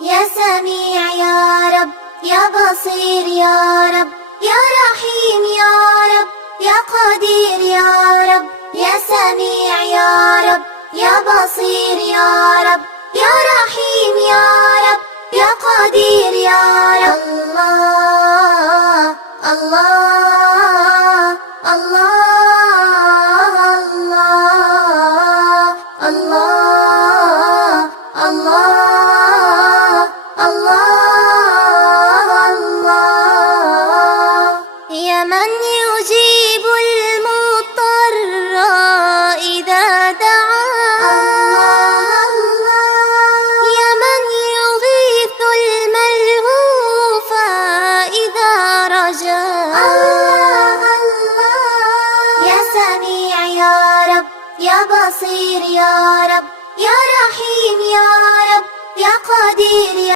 يا سميع يا رب، يا بصير يا رب، يا رحيم يا رب، يا قدير يا رب. يا سميع يا رب، يا بصير يا رب، يا رحيم يا رب، يا قدير يا رب. الله الله الله الله الله الله الله الله. يا من يجيب المضطر إذا دعاه، يا من يغيث الملهوف إذا رجاه. يا سميع يا رب، يا بصير يا رب، يا رحيم يا رب، يا قدير يا